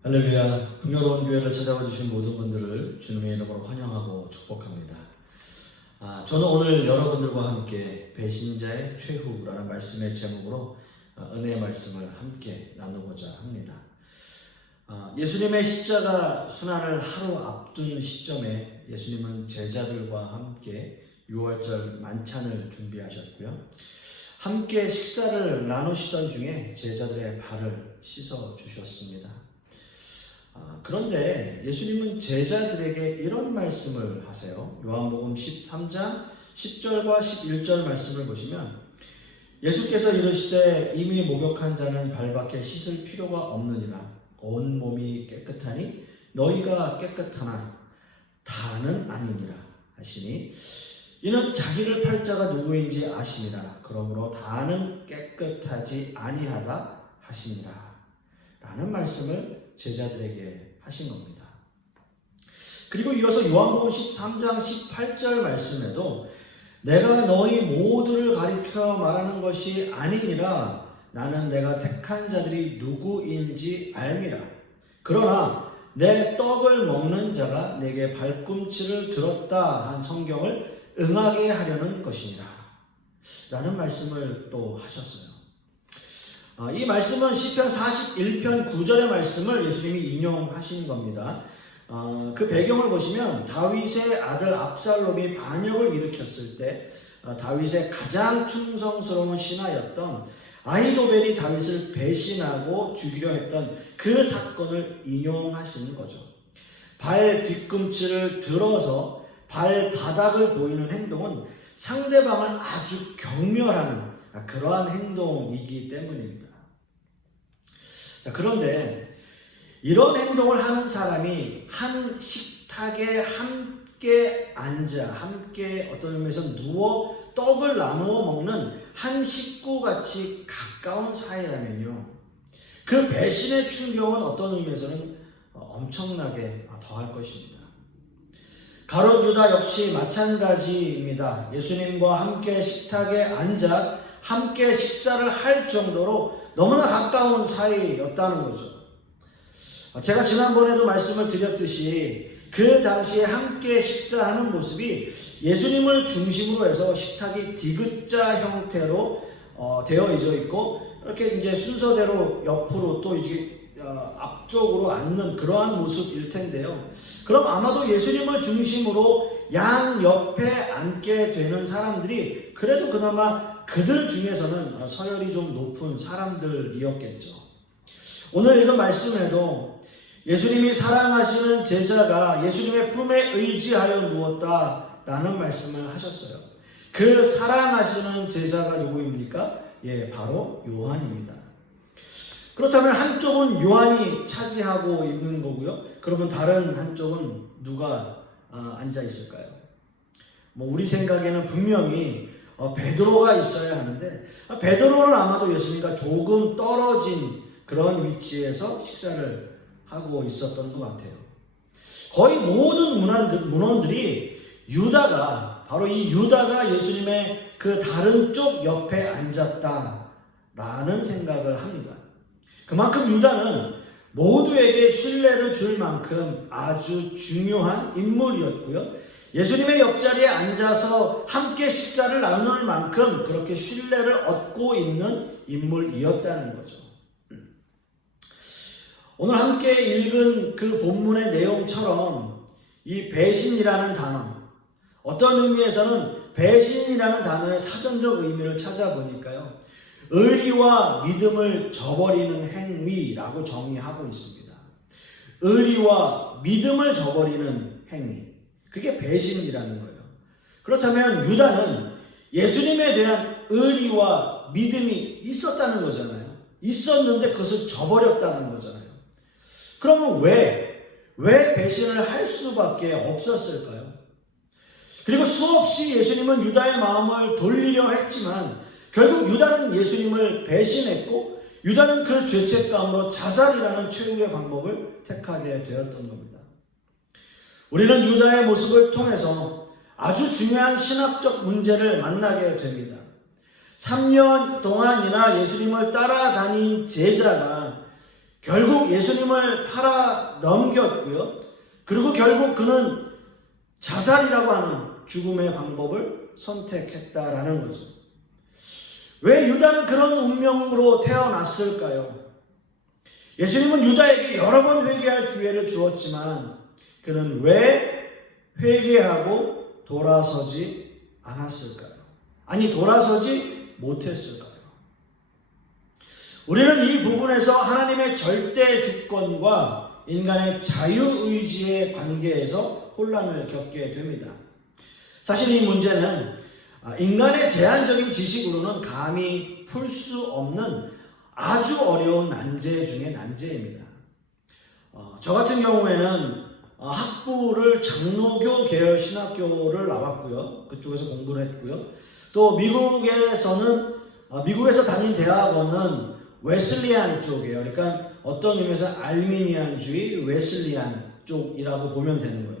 할렐루야. 풍요로운 교회를 찾아와 주신 모든 분들을 주님의 이름으로 환영하고 축복합니다. 저는 오늘 여러분들과 함께 배신자의 최후라는 말씀의 제목으로 은혜의 말씀을 함께 나누고자 합니다. 예수님의 십자가 순환을 하루 앞둔 시점에 예수님은 제자들과 함께 6월절 만찬을 준비하셨고요. 함께 식사를 나누시던 중에 제자들의 발을 씻어 주셨습니다. 그런데 예수님은 제자들에게 이런 말씀을 하세요. 요한복음 13장 10절과 11절 말씀을 보시면 예수께서 이르시되 이미 목욕한 자는 발밖에 씻을 필요가 없느니라. 온 몸이 깨끗하니 너희가 깨끗하나 다는 아니니라 하시니 이는 자기를 팔 자가 누구인지 아시니라. 그러므로 다는 깨끗하지 아니하다 하시니라 라는 말씀을 제자들에게 하신 겁니다. 그리고 이어서 요한복음 13장 18절 말씀에도 내가 너희 모두를 가리켜 말하는 것이 아니니라. 나는 내가 택한 자들이 누구인지 알미라. 그러나 내 떡을 먹는 자가 내게 발꿈치를 들었다 한 성경을 응하게 하려는 것이니라 라는 말씀을 또 하셨어요. 이 말씀은 시편 41편 9절의 말씀을 예수님이 인용하신 겁니다. 그 배경을 보시면 다윗의 아들 압살롬이 반역을 일으켰을 때 다윗의 가장 충성스러운 신하였던 아히도벨이 다윗을 배신하고 죽이려 했던 그 사건을 인용하시는 거죠. 발 뒤꿈치를 들어서 발바닥을 보이는 행동은 상대방을 아주 경멸하는 그러한 행동이기 때문입니다. 그런데 이런 행동을 하는 사람이 한 식탁에 함께 앉아 함께 어떤 의미에서 누워 떡을 나누어 먹는 한 식구같이 가까운 사이라면요, 그 배신의 충격은 어떤 의미에서는 엄청나게 더할 것입니다. 가롯 유다 역시 마찬가지입니다. 예수님과 함께 식탁에 앉아 함께 식사를 할 정도로 너무나 가까운 사이였다는 거죠. 제가 지난번에도 말씀을 드렸듯이 그 당시에 함께 식사하는 모습이 예수님을 중심으로 해서 식탁이 디귿자 형태로 되어져 있고 이렇게 이제 순서대로 옆으로 또 이제 앞쪽으로 앉는 그러한 모습일 텐데요. 그럼 아마도 예수님을 중심으로 양 옆에 앉게 되는 사람들이 그래도 그나마 그들 중에서는 서열이 좀 높은 사람들이었겠죠. 오늘 읽은 말씀에도 예수님이 사랑하시는 제자가 예수님의 품에 의지하여 누웠다라는 말씀을 하셨어요. 그 사랑하시는 제자가 누구입니까? 바로 요한입니다. 그렇다면 한쪽은 요한이 차지하고 있는 거고요. 그러면 다른 한쪽은 누가 앉아 있을까요? 우리 생각에는 분명히 베드로가 있어야 하는데 베드로는 아마도 예수님과 조금 떨어진 그런 위치에서 식사를 하고 있었던 것 같아요. 거의 모든 문헌들이 바로 이 유다가 예수님의 그 다른 쪽 옆에 앉았다라는 생각을 합니다. 그만큼 유다는 모두에게 신뢰를 줄 만큼 아주 중요한 인물이었고요. 예수님의 옆자리에 앉아서 함께 식사를 나눌 만큼 그렇게 신뢰를 얻고 있는 인물이었다는 거죠. 오늘 함께 읽은 그 본문의 내용처럼 이 배신이라는 단어, 어떤 의미에서는 배신이라는 단어의 사전적 의미를 찾아보니까요, 의리와 믿음을 저버리는 행위라고 정의하고 있습니다. 의리와 믿음을 저버리는 행위, 그게 배신이라는 거예요. 그렇다면 유다는 예수님에 대한 의리와 믿음이 있었다는 거잖아요. 있었는데 그것을 저버렸다는 거잖아요. 그러면 왜 배신을 할 수밖에 없었을까요? 그리고 수없이 예수님은 유다의 마음을 돌리려 했지만 결국 유다는 예수님을 배신했고 유다는 그 죄책감으로 자살이라는 최후의 방법을 택하게 되었던 겁니다. 우리는 유다의 모습을 통해서 아주 중요한 신학적 문제를 만나게 됩니다. 3년 동안이나 예수님을 따라다닌 제자가 결국 예수님을 팔아 넘겼고요. 그리고 결국 그는 자살이라고 하는 죽음의 방법을 선택했다라는 거죠. 왜 유다는 그런 운명으로 태어났을까요? 예수님은 유다에게 여러 번 회개할 기회를 주었지만 그는 왜 회개하고 돌아서지 않았을까요? 아니, 돌아서지 못했을까요? 우리는 이 부분에서 하나님의 절대 주권과 인간의 자유의지의 관계에서 혼란을 겪게 됩니다. 사실 이 문제는 인간의 제한적인 지식으로는 감히 풀 수 없는 아주 어려운 난제 중에 난제입니다. 저 같은 경우에는 학부를 장로교 계열 신학교를 나왔고요. 그쪽에서 공부를 했고요. 또 미국에서 다닌 대학원은 웨슬리안 쪽이에요. 그러니까 어떤 의미에서 알미니안주의 웨슬리안 쪽이라고 보면 되는 거예요.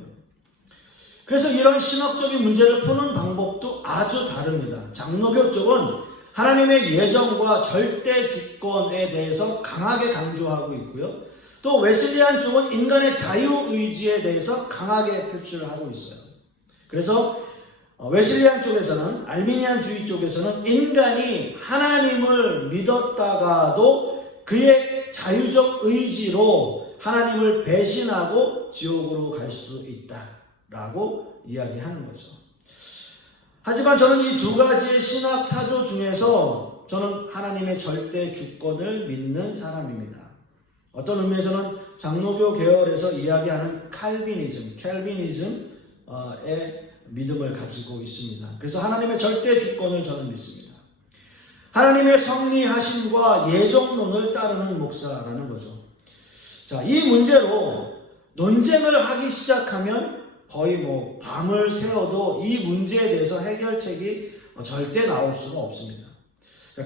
그래서 이런 신학적인 문제를 푸는 방법도 아주 다릅니다. 장로교 쪽은 하나님의 예정과 절대 주권에 대해서 강하게 강조하고 있고요. 또 웨슬리안 쪽은 인간의 자유의지에 대해서 강하게 표출을 하고 있어요. 그래서 웨슬리안 쪽에서는, 알미니안주의 쪽에서는 인간이 하나님을 믿었다가도 그의 자유적 의지로 하나님을 배신하고 지옥으로 갈 수 있다라고 이야기하는 거죠. 하지만 저는 이 두 가지 신학 사조 중에서 저는 하나님의 절대 주권을 믿는 사람입니다. 어떤 의미에서는 장로교 계열에서 이야기하는 캘비니즘의 믿음을 가지고 있습니다. 그래서 하나님의 절대 주권을 저는 믿습니다. 하나님의 섭리하심과 예정론을 따르는 목사라는 거죠. 자, 이 문제로 논쟁을 하기 시작하면 거의 밤을 새워도 이 문제에 대해서 해결책이 절대 나올 수가 없습니다.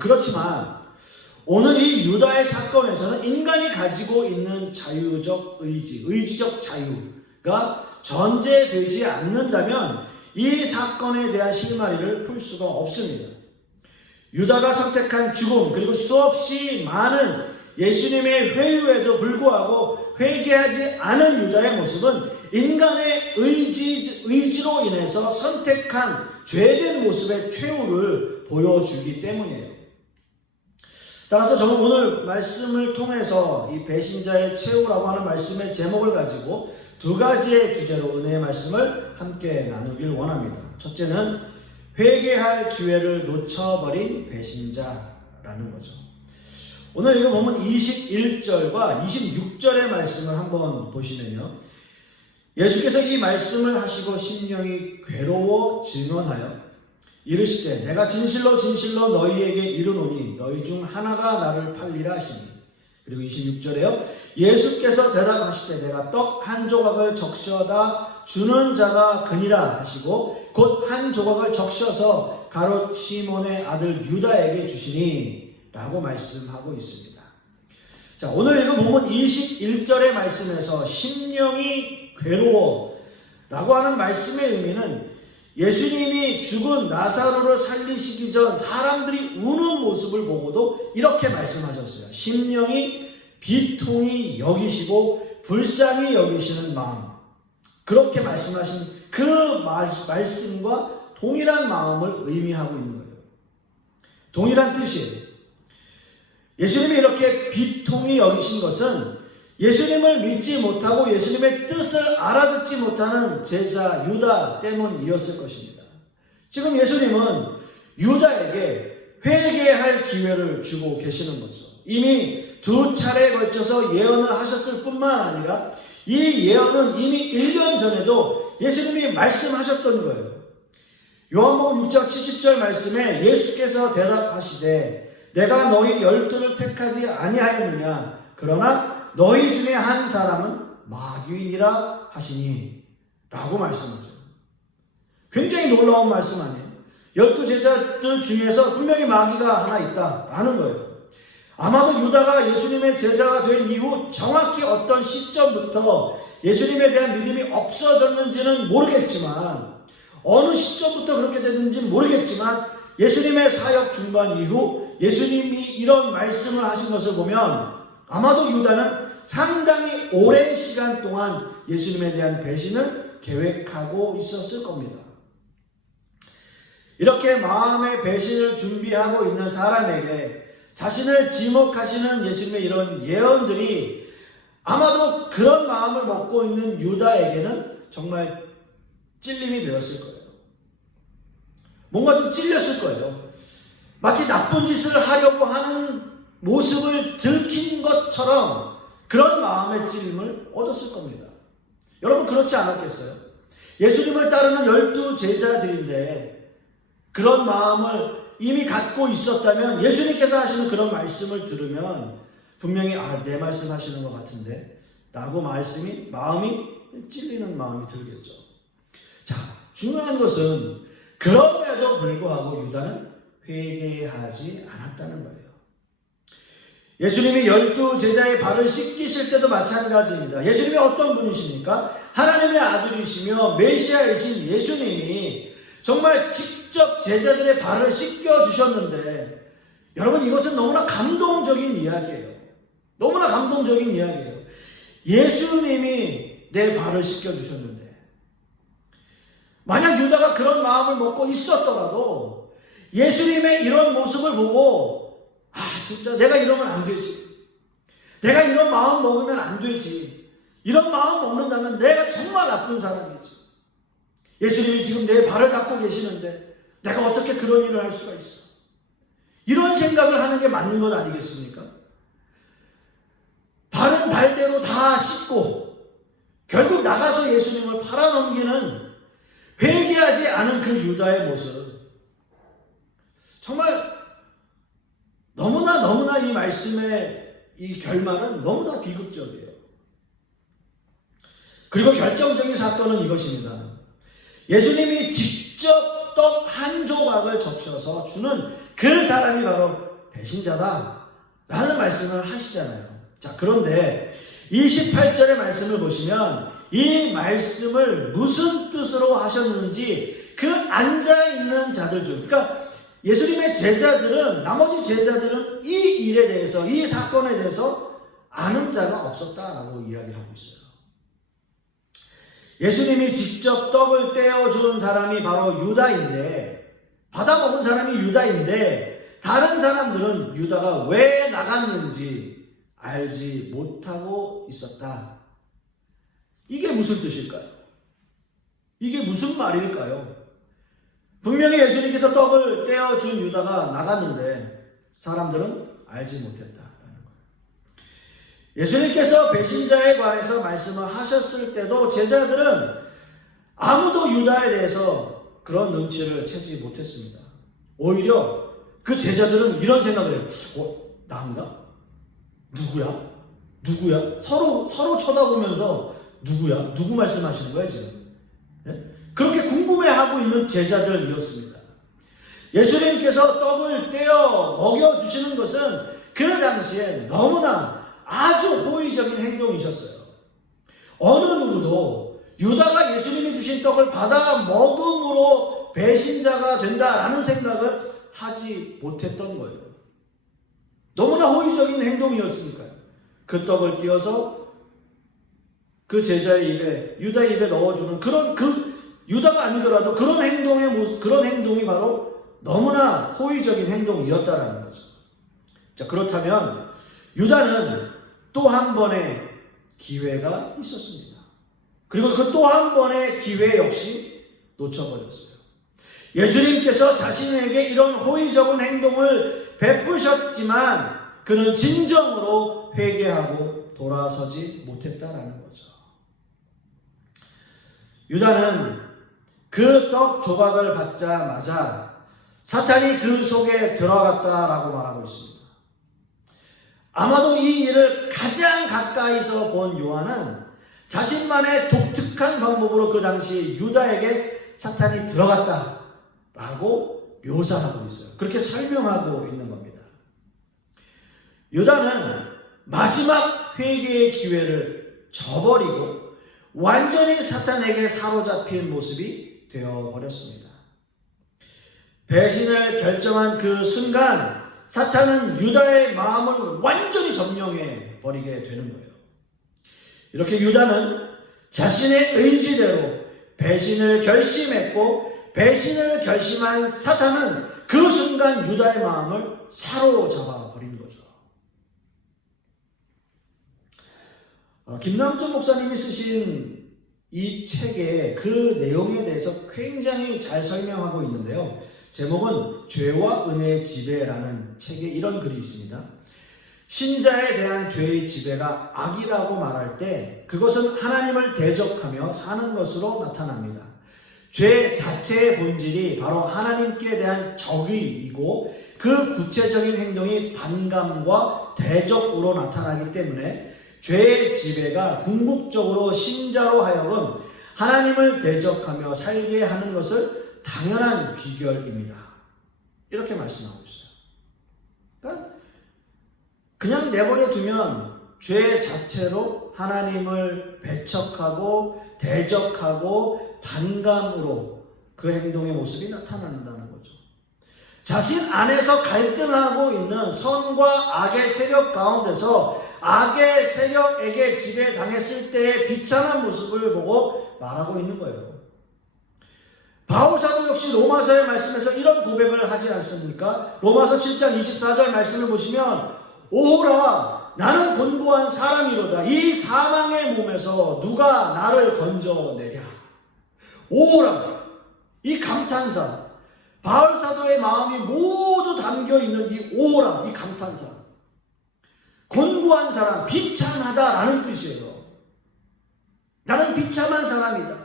그렇지만 오늘 이 유다의 사건에서는 인간이 가지고 있는 자유적 의지적 자유가 전제되지 않는다면 이 사건에 대한 실마리를 풀 수가 없습니다. 유다가 선택한 죽음, 그리고 수없이 많은 예수님의 회유에도 불구하고 회개하지 않은 유다의 모습은 인간의 의지로 인해서 선택한 죄된 모습의 최후를 보여주기 때문이에요. 따라서 저는 오늘 말씀을 통해서 이 배신자의 최후라고 하는 말씀의 제목을 가지고 두 가지의 주제로 은혜의 말씀을 함께 나누길 원합니다. 첫째는 회개할 기회를 놓쳐버린 배신자라는 거죠. 오늘 이거 보면 21절과 26절의 말씀을 한번 보시면요. 예수께서 이 말씀을 하시고 심령이 괴로워 증언하여 이르시되 내가 진실로 진실로 너희에게 이르노니 너희 중 하나가 나를 팔리라 하시니. 그리고 26절에요. 예수께서 대답하시되 내가 떡 한 조각을 적셔다 주는 자가 그니라 하시고 곧 한 조각을 적셔서 가롯 시몬의 아들 유다에게 주시니 라고 말씀하고 있습니다. 자, 오늘 이거 보면 21절의 말씀에서 심령이 괴로워 라고 하는 말씀의 의미는 예수님이 죽은 나사로를 살리시기 전 사람들이 우는 모습을 보고도 이렇게 말씀하셨어요. 심령이 비통히 여기시고 불쌍히 여기시는 마음. 그렇게 말씀하신 그 말씀과 동일한 마음을 의미하고 있는 거예요. 동일한 뜻이에요. 예수님이 이렇게 비통히 여기신 것은 예수님을 믿지 못하고 예수님의 뜻을 알아듣지 못하는 제자 유다 때문이었을 것입니다. 지금 예수님은 유다에게 회개할 기회를 주고 계시는 거죠. 이미 두 차례에 걸쳐서 예언을 하셨을 뿐만 아니라 이 예언은 이미 1년 전에도 예수님이 말씀하셨던 거예요. 요한복음 6장 70절 말씀에 예수께서 대답하시되 내가 너희 12를 택하지 아니하였느냐 그러나 너희 중에 한 사람은 마귀이니라 하시니 라고 말씀하세요. 굉장히 놀라운 말씀 아니에요? 12 제자들 중에서 분명히 마귀가 하나 있다라는 거예요. 아마도 유다가 예수님의 제자가 된 이후 정확히 어떤 시점부터 예수님에 대한 믿음이 없어졌는지는 모르겠지만 어느 시점부터 그렇게 됐는지는 모르겠지만 예수님의 사역 중반 이후 예수님이 이런 말씀을 하신 것을 보면 아마도 유다는 상당히 오랜 시간 동안 예수님에 대한 배신을 계획하고 있었을 겁니다. 이렇게 마음의 배신을 준비하고 있는 사람에게 자신을 지목하시는 예수님의 이런 예언들이 아마도 그런 마음을 먹고 있는 유다에게는 정말 찔림이 되었을 거예요. 뭔가 좀 찔렸을 거예요. 마치 나쁜 짓을 하려고 하는 모습을 들킨 것처럼 그런 마음의 찔림을 얻었을 겁니다. 여러분 그렇지 않았겠어요? 예수님을 따르는 12 제자들인데 그런 마음을 이미 갖고 있었다면 예수님께서 하시는 그런 말씀을 들으면 분명히 내 말씀 하시는 것 같은데 라고 마음이 찔리는 마음이 들겠죠. 자, 중요한 것은 그럼에도 불구하고 유다는 회개하지 않았다는 거예요. 예수님이 12 제자의 발을 씻기실 때도 마찬가지입니다. 예수님이 어떤 분이십니까? 하나님의 아들이시며 메시아이신 예수님이 정말 직접 제자들의 발을 씻겨주셨는데 여러분 이것은 너무나 감동적인 이야기예요. 너무나 감동적인 이야기예요. 예수님이 내 발을 씻겨주셨는데 만약 유다가 그런 마음을 먹고 있었더라도 예수님의 이런 모습을 보고 진짜 내가 이러면 안 되지. 내가 이런 마음 먹으면 안 되지. 이런 마음 먹는다면 내가 정말 나쁜 사람이지. 예수님이 지금 내 발을 닦고 계시는데 내가 어떻게 그런 일을 할 수가 있어. 이런 생각을 하는 게 맞는 것 아니겠습니까? 발은 발대로 다 씻고 결국 나가서 예수님을 팔아넘기는 회개하지 않은 그 유다의 모습. 정말 너무나 이 말씀의 이 결말은 너무나 비극적이에요. 그리고 결정적인 사건은 이것입니다. 예수님이 직접 떡 한 조각을 적셔서 주는 그 사람이 바로 배신자다 라는 말씀을 하시잖아요. 자, 그런데 28절의 말씀을 보시면 이 말씀을 무슨 뜻으로 하셨는지 그 앉아있는 자들 중, 그러니까 예수님의 제자들은, 나머지 제자들은 이 일에 대해서, 이 사건에 대해서 아는 자가 없었다라고 이야기를 하고 있어요. 예수님이 직접 떡을 떼어주는 사람이 바로 유다인데, 받아먹은 사람이 유다인데, 다른 사람들은 유다가 왜 나갔는지 알지 못하고 있었다. 이게 무슨 뜻일까요? 이게 무슨 말일까요? 분명히 예수님께서 떡을 떼어준 유다가 나갔는데 사람들은 알지 못했다라는 거예요. 예수님께서 배신자에 관해서 말씀을 하셨을 때도 제자들은 아무도 유다에 대해서 그런 눈치를 채지 못했습니다. 오히려 그 제자들은 이런 생각을 해요. 나인가? 누구야? 서로 쳐다보면서 누구야? 누구 말씀하시는 거야 지금? 네? 그렇게 궁금해하고 있는 제자들이었습니다. 예수님께서 떡을 떼어 먹여주시는 것은 그 당시에 너무나 아주 호의적인 행동이셨어요. 어느 누구도 유다가 예수님이 주신 떡을 받아 먹음으로 배신자가 된다라는 생각을 하지 못했던 거예요. 너무나 호의적인 행동이었으니까요. 그 떡을 띄어서 그 제자의 입에, 유다 입에 넣어주는 그런 유다가 아니더라도 그런 행동이 바로 너무나 호의적인 행동이었다라는 거죠. 자, 그렇다면 유다는 또 한 번의 기회가 있었습니다. 그리고 그 또 한 번의 기회 역시 놓쳐버렸어요. 예수님께서 자신에게 이런 호의적인 행동을 베푸셨지만 그는 진정으로 회개하고 돌아서지 못했다라는 거죠. 유다는 그 떡 조각을 받자마자 사탄이 그 속에 들어갔다라고 말하고 있습니다. 아마도 이 일을 가장 가까이서 본 요한은 자신만의 독특한 방법으로 그 당시 유다에게 사탄이 들어갔다라고 묘사하고 있어요. 그렇게 설명하고 있는 겁니다. 유다는 마지막 회개의 기회를 저버리고 완전히 사탄에게 사로잡힌 모습이 되어버렸습니다. 배신을 결정한 그 순간 사탄은 유다의 마음을 완전히 점령해 버리게 되는 거예요. 이렇게 유다는 자신의 의지대로 배신을 결심했고, 배신을 결심한 사탄은 그 순간 유다의 마음을 사로잡아 버린 거죠. 김남준 목사님이 쓰신 이 책에 그 내용에 대해서 굉장히 잘 설명하고 있는데요. 제목은 죄와 은혜의 지배라는 책에 이런 글이 있습니다. 신자에 대한 죄의 지배가 악이라고 말할 때 그것은 하나님을 대적하며 사는 것으로 나타납니다. 죄 자체의 본질이 바로 하나님께 대한 적의이고 그 구체적인 행동이 반감과 대적으로 나타나기 때문에 죄의 지배가 궁극적으로 신자로 하여금 하나님을 대적하며 살게 하는 것을 당연한 비결입니다. 이렇게 말씀하고 있어요. 그러니까 그냥 내버려 두면 죄 자체로 하나님을 배척하고 대적하고 반감으로 그 행동의 모습이 나타난다는 거죠. 자신 안에서 갈등하고 있는 선과 악의 세력 가운데서 악의 세력에게 지배당했을 때의 비참한 모습을 보고 말하고 있는 거예요. 바울사도 역시 로마서의 말씀에서 이런 고백을 하지 않습니까? 로마서 7장 24절 말씀을 보시면 오호라 나는 곤고한 사람이로다. 이 사망의 몸에서 누가 나를 건져내랴. 오호라, 이 감탄사, 바울사도의 마음이 모두 담겨있는 이 오호라, 이 감탄사, 곤고한 사람, 비참하다라는 뜻이에요. 나는 비참한 사람이다.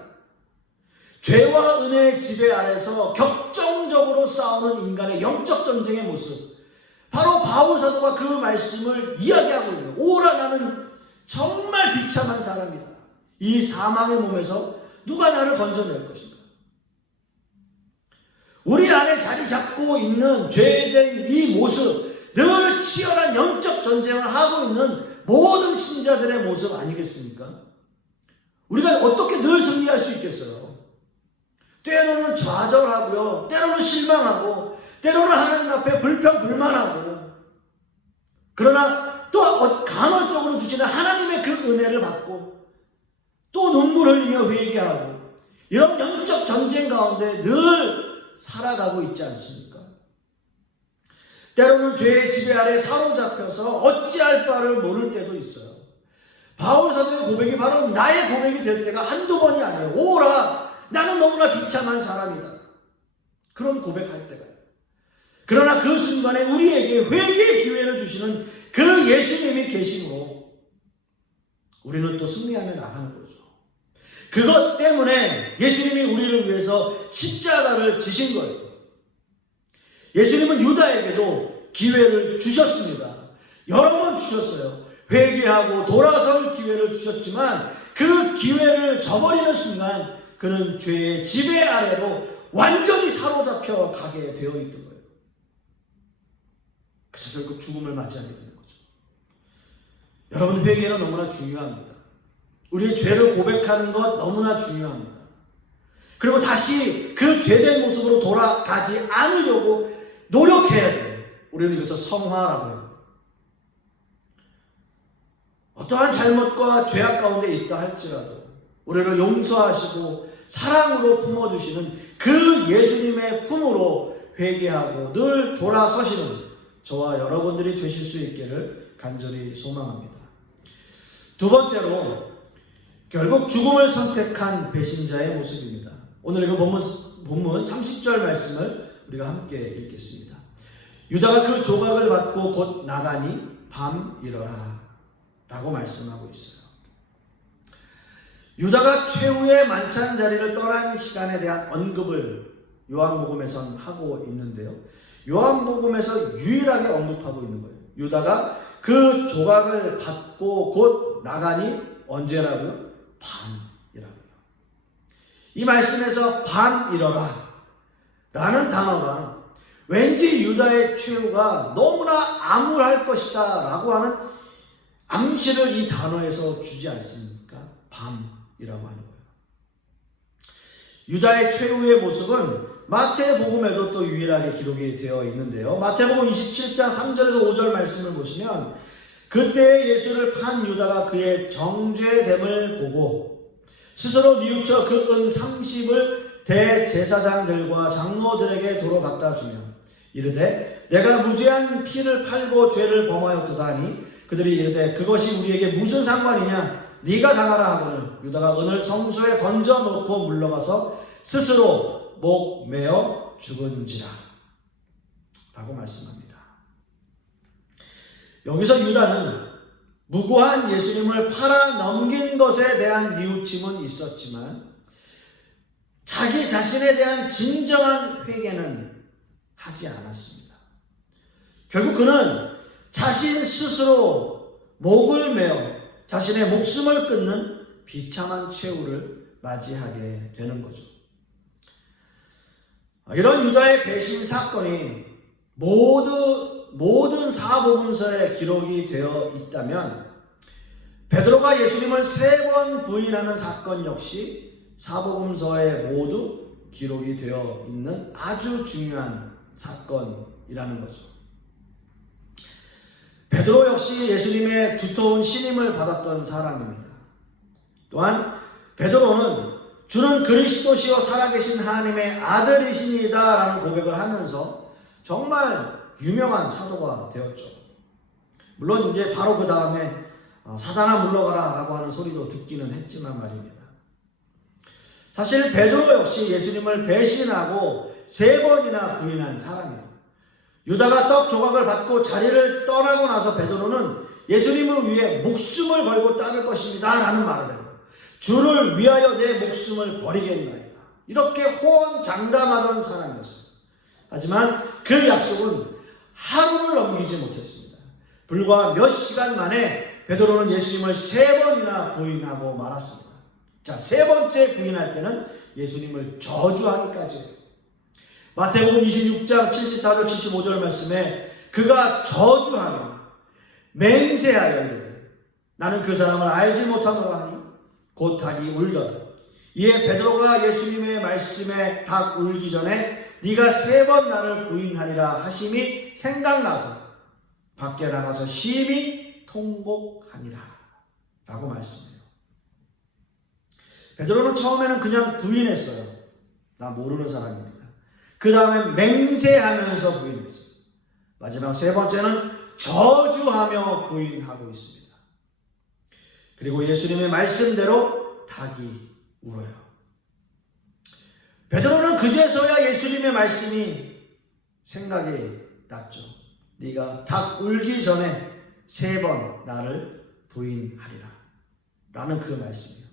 죄와 은혜의 지배 아래서 격정적으로 싸우는 인간의 영적 전쟁의 모습, 바로 바울사도가 그 말씀을 이야기하고 있는 거예요. 오라 나는 정말 비참한 사람이다. 이 사망의 몸에서 누가 나를 건져낼 것인가. 우리 안에 자리 잡고 있는 죄된 이 모습, 늘 치열한 영적 전쟁을 하고 있는 모든 신자들의 모습 아니겠습니까? 우리가 어떻게 늘 승리할 수 있겠어요? 때로는 좌절하고요, 때로는 실망하고, 때로는 하나님 앞에 불평불만하고, 그러나 또 간헐적으로 주시는 하나님의 그 은혜를 받고 또 눈물 흘리며 회개하고, 이런 영적 전쟁 가운데 늘 살아가고 있지 않습니까? 때로는 죄의 지배 아래 사로잡혀서 어찌할 바를 모를 때도 있어요. 바울사도의 고백이 바로 나의 고백이 될 때가 한두 번이 아니에요. 오라 나는 너무나 비참한 사람이다. 그런 고백할 때가. 그러나 그 순간에 우리에게 회개의 기회를 주시는 그 예수님이 계심으로 우리는 또 승리하며 나가는 거죠. 그것 때문에 예수님이 우리를 위해서 십자가를 지신 거예요. 예수님은 유다에게도 기회를 주셨습니다. 여러 번 주셨어요. 회개하고 돌아설 기회를 주셨지만 그 기회를 저버리는 순간 그는 죄의 지배 아래로 완전히 사로잡혀 가게 되어 있던 거예요. 그래서 결국 죽음을 맞이하게 되는 거죠. 여러분, 회개는 너무나 중요합니다. 우리의 죄를 고백하는 것 너무나 중요합니다. 그리고 다시 그 죄된 모습으로 돌아가지 않으려고 노력해야 돼요. 우리는 이것을 성화라고 해요. 어떠한 잘못과 죄악 가운데 있다 할지라도 우리를 용서하시고 사랑으로 품어주시는 그 예수님의 품으로 회개하고 늘 돌아서시는 저와 여러분들이 되실 수 있기를 간절히 소망합니다. 두 번째로 결국 죽음을 선택한 배신자의 모습입니다. 오늘 이거 본문 30절 말씀을 우리가 함께 읽겠습니다. 유다가 그 조각을 받고 곧 나가니 밤이러라 라고 말씀하고 있어요. 유다가 최후의 만찬 자리를 떠난 시간에 대한 언급을 요한복음에선 하고 있는데요. 요한복음에서 유일하게 언급하고 있는 거예요. 유다가 그 조각을 받고 곧 나가니 언제라고요? 밤이라고요. 이 말씀에서 밤이러라 라는 단어가 왠지 유다의 최후가 너무나 암울할 것이다 라고 하는 암시를 이 단어에서 주지 않습니까? 밤이라고 하는 거예요. 유다의 최후의 모습은 마태복음에도 또 유일하게 기록이 되어 있는데요. 마태복음 27장 3절에서 5절 말씀을 보시면 그때 예수를 판 유다가 그의 정죄됨을 보고 스스로 뉘우쳐 그 은 30을 대제사장들과 장로들에게 도로 갖다 주며 이르되 내가 무죄한 피를 팔고 죄를 범하였도다 하니 그들이 이르되 그것이 우리에게 무슨 상관이냐 네가 당하라 하거늘 유다가 은을 성소에 던져놓고 물러가서 스스로 목 메어 죽은지라 라고 말씀합니다. 여기서 유다는 무고한 예수님을 팔아 넘긴 것에 대한 뉘우침은 있었지만 자기 자신에 대한 진정한 회개는 하지 않았습니다. 결국 그는 자신 스스로 목을 메어 자신의 목숨을 끊는 비참한 최후를 맞이하게 되는 거죠. 이런 유다의 배신 사건이 모든 사복음서에 기록이 되어 있다면 베드로가 예수님을 3번 부인하는 사건 역시 사복음서에 모두 기록이 되어 있는 아주 중요한 사건이라는 거죠. 베드로 역시 예수님의 두터운 신임을 받았던 사람입니다. 또한 베드로는 주는 그리스도시요 살아계신 하나님의 아들이십니다 라는 고백을 하면서 정말 유명한 사도가 되었죠. 물론 이제 바로 그 다음에 사단아 물러가라 라고 하는 소리도 듣기는 했지만 말입니다. 사실 베드로 역시 예수님을 배신하고 3번이나 부인한 사람이에요. 유다가 떡 조각을 받고 자리를 떠나고 나서 베드로는 예수님을 위해 목숨을 걸고 따를 것입니다 라는 말을 해요. 주를 위하여 내 목숨을 버리겠나이다. 이렇게 호언장담하던 사람이었어요. 하지만 그 약속은 하루를 넘기지 못했습니다. 불과 몇 시간 만에 베드로는 예수님을 3번이나 부인하고 말았습니다. 자, 3번째 부인할 때는 예수님을 저주하기까지 해요. 마태복음 26장 74절 75절 말씀에 그가 저주하며 맹세하여 이르되 나는 그 사람을 알지 못하노라 하니 곧 닭이 울더라. 이에 베드로가 예수님의 말씀에 닭 울기 전에 네가 3번 나를 부인하리라 하심이 생각나서 밖에 나가서 심히 통곡하니라 라고 말씀해요. 베드로는 처음에는 그냥 부인했어요. 나 모르는 사람입니다. 그 다음에 맹세하면서 부인했어요. 마지막 3번째는 저주하며 부인하고 있습니다. 그리고 예수님의 말씀대로 닭이 울어요. 베드로는 그제서야 예수님의 말씀이 생각이 났죠. 네가 닭 울기 전에 3번 나를 부인하리라 라는 그 말씀이요.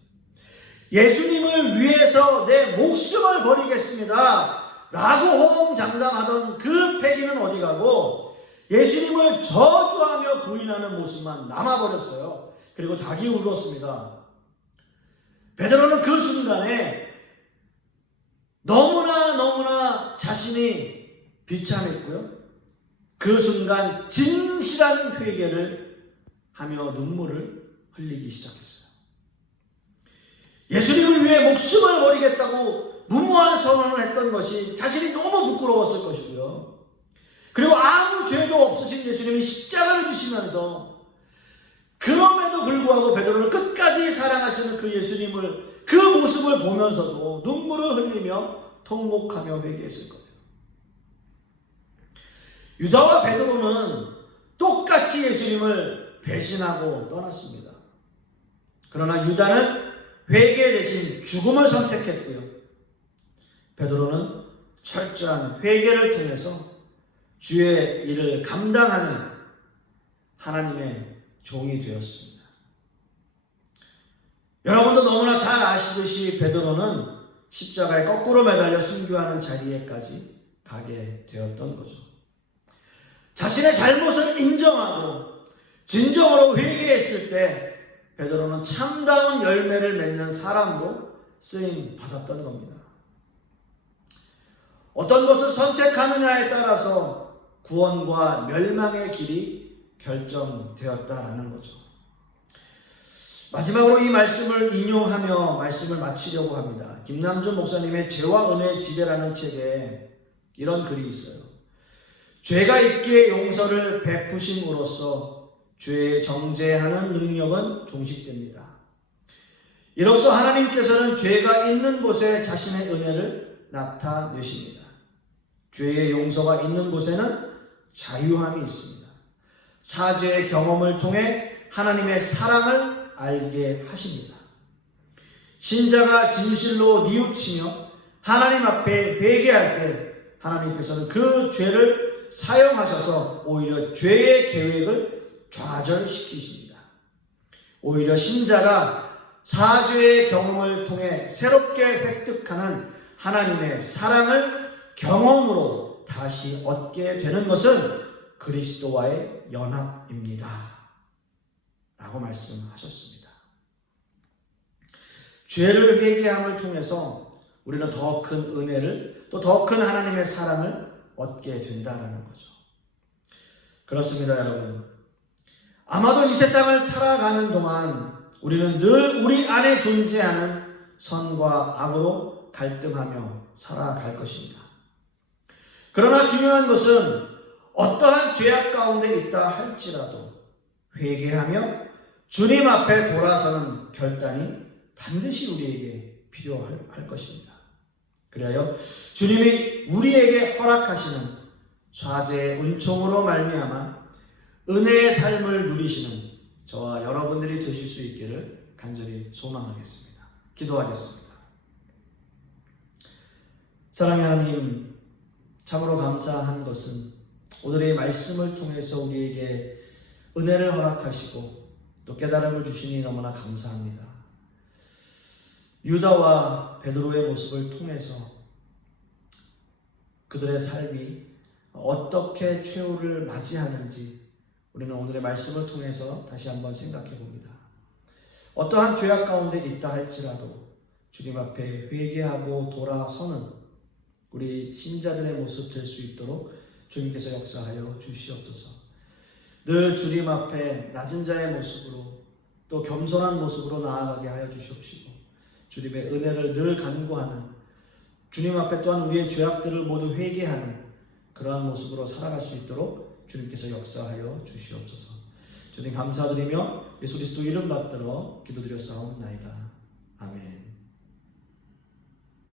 예수님을 위해서 내 목숨을 버리겠습니다 라고 호언장담하던 그 패기는 어디 가고 예수님을 저주하며 부인하는 모습만 남아버렸어요. 그리고 닭이 울었습니다. 베드로는 그 순간에 너무나 자신이 비참했고요. 그 순간 진실한 회개를 하며 눈물을 흘리기 시작했어요. 예수님을 위해 목숨을 버리겠다고 무모한 선언을 했던 것이 자신이 너무 부끄러웠을 것이고요. 그리고 아무 죄도 없으신 예수님이 십자가를 지시면서 그럼에도 불구하고 베드로는 끝까지 사랑하시는 그 예수님을 그 모습을 보면서도 눈물을 흘리며 통곡하며 회개했을 거예요. 유다와 베드로는 똑같이 예수님을 배신하고 떠났습니다. 그러나 유다는 회개 대신 죽음을 선택했고요. 베드로는 철저한 회개를 통해서 주의 일을 감당하는 하나님의 종이 되었습니다. 여러분도 너무나 잘 아시듯이 베드로는 십자가에 거꾸로 매달려 순교하는 자리에까지 가게 되었던 거죠. 자신의 잘못을 인정하고 진정으로 회개했을 때 베드로는 참다운 열매를 맺는 사람으로 쓰임 받았던 겁니다. 어떤 것을 선택하느냐에 따라서 구원과 멸망의 길이 결정되었다라는 거죠. 마지막으로 이 말씀을 인용하며 말씀을 마치려고 합니다. 김남준 목사님의 죄와 은혜의 지배라는 책에 이런 글이 있어요. 죄가 있기에 용서를 베푸심으로써 죄 정죄하는 능력은 종식됩니다. 이로써 하나님께서는 죄가 있는 곳에 자신의 은혜를 나타내십니다. 죄의 용서가 있는 곳에는 자유함이 있습니다. 사죄의 경험을 통해 하나님의 사랑을 알게 하십니다. 신자가 진실로 뉘우치며 하나님 앞에 회개할 때 하나님께서는 그 죄를 사용하셔서 오히려 죄의 계획을 좌절시키십니다. 오히려 신자가 사죄의 경험을 통해 새롭게 획득하는 하나님의 사랑을 경험으로 다시 얻게 되는 것은 그리스도와의 연합입니다. 라고 말씀하셨습니다. 죄를 회개함을 통해서 우리는 더 큰 은혜를 또 더 큰 하나님의 사랑을 얻게 된다는 거죠. 그렇습니다, 여러분. 아마도 이 세상을 살아가는 동안 우리는 늘 우리 안에 존재하는 선과 악으로 갈등하며 살아갈 것입니다. 그러나 중요한 것은 어떠한 죄악 가운데 있다 할지라도 회개하며 주님 앞에 돌아서는 결단이 반드시 우리에게 필요할 것입니다. 그래요, 주님이 우리에게 허락하시는 사죄의 은총으로 말미암아 은혜의 삶을 누리시는 저와 여러분들이 되실 수 있기를 간절히 소망하겠습니다. 기도하겠습니다. 사랑의 하나님, 참으로 감사한 것은 오늘의 말씀을 통해서 우리에게 은혜를 허락하시고 또 깨달음을 주시니 너무나 감사합니다. 유다와 베드로의 모습을 통해서 그들의 삶이 어떻게 최후를 맞이하는지 우리는 오늘의 말씀을 통해서 다시 한번 생각해 봅니다. 어떠한 죄악 가운데 있다 할지라도 주님 앞에 회개하고 돌아서는 우리 신자들의 모습 될 수 있도록 주님께서 역사하여 주시옵소서. 늘 주님 앞에 낮은 자의 모습으로 또 겸손한 모습으로 나아가게 하여 주시옵시고 주님의 은혜를 늘 간구하는 주님 앞에 또한 우리의 죄악들을 모두 회개하는 그러한 모습으로 살아갈 수 있도록 주님께서 역사하여 주시옵소서. 주님 감사드리며 예수 그리스도 이름 받들어 기도드렸사옵나이다. 아멘.